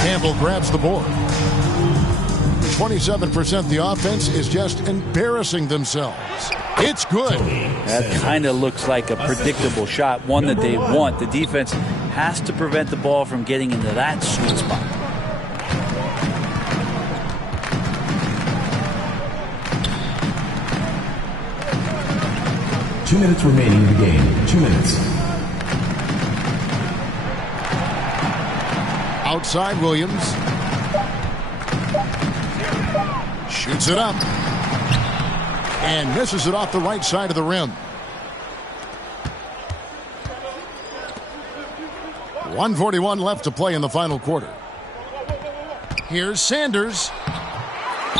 Campbell grabs the board. 27% the offense is just embarrassing themselves. It's good. That kind of looks like a predictable shot, one that they want. The defense has to prevent the ball from getting into that sweet spot. Two minutes remaining in the game. 2 minutes. Outside Williams. Shoots it up. And misses it off the right side of the rim. 1:41 left to play in the final quarter. Here's Sanders.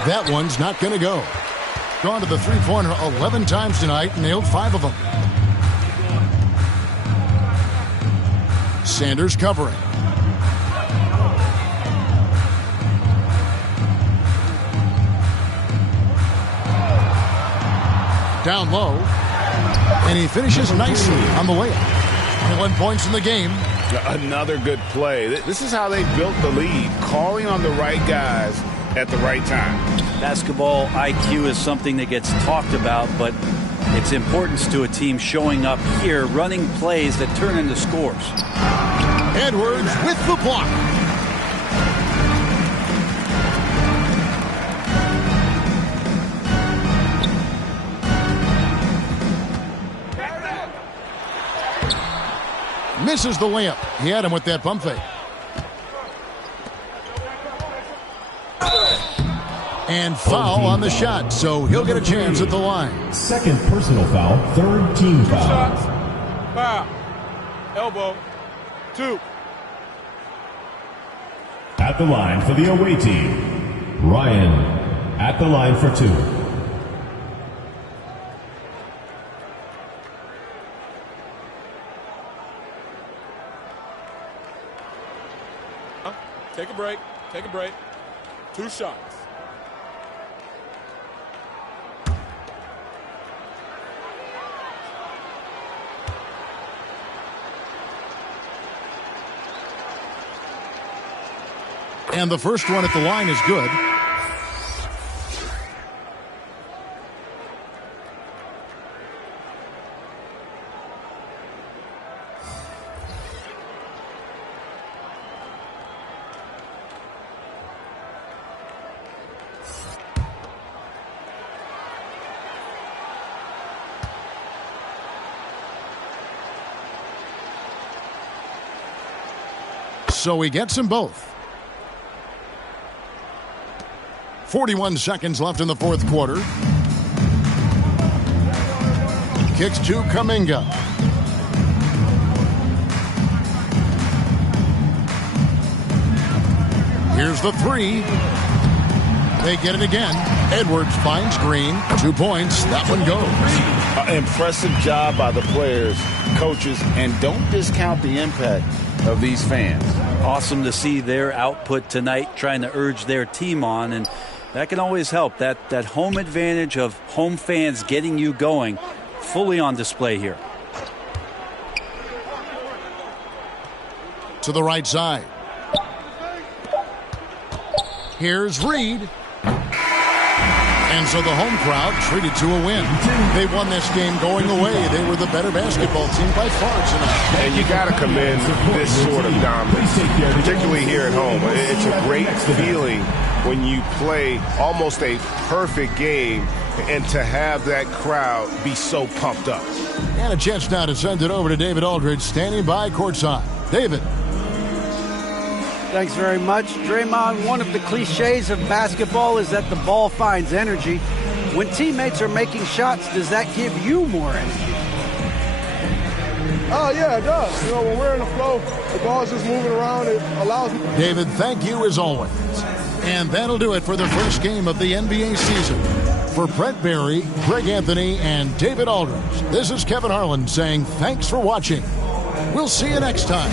That one's not going to go. Gone to the three-pointer 11 times tonight, nailed 5 of them. Sanders covering. Down low. And he finishes nicely on the layup. 21 points in the game. Another good play. This is how they built the lead, calling on the right guys at the right time. Basketball IQ is something that gets talked about, but its importance to a team showing up here, running plays that turn into scores. Edwards with the block. Misses the layup. He had him with that pump fake. And foul on the shot, so he'll get a chance at the line. Second personal foul, third team foul. 2 shots. Foul. Elbow. 2. At the line for the away team, Ryan at the line for 2. Take a break. Take a break. 2 shots. And the first one at the line is good. So he gets them both. 41 seconds left in the fourth quarter. Kicks to Kuminga. Here's the 3. They get it again. Edwards finds Green. 2 points. That one goes. Impressive job by the players, coaches, and don't discount the impact of these fans. Awesome to see their output tonight, trying to urge their team on, and that can always help. That home advantage of home fans getting you going, fully on display here. To the right side. Here's Reed. And so the home crowd treated to a win. They won this game going away. They were the better basketball team by far tonight. And you got to commend this sort of dominance, particularly here at home. It's a great feeling when you play almost a perfect game and to have that crowd be so pumped up. And a chance now to send it over to David Aldridge, standing by courtside. David. Thanks very much. Draymond, one of the cliches of basketball is that the ball finds energy. When teammates are making shots, does that give you more energy? Oh, yeah, it does. You know, when we're in the flow, the ball's just moving around. It allows me. David, thank you as always. And that'll do it for the first game of the NBA season. For Brett Barry, Greg Anthony, and David Aldridge, this is Kevin Harlan saying thanks for watching. We'll see you next time.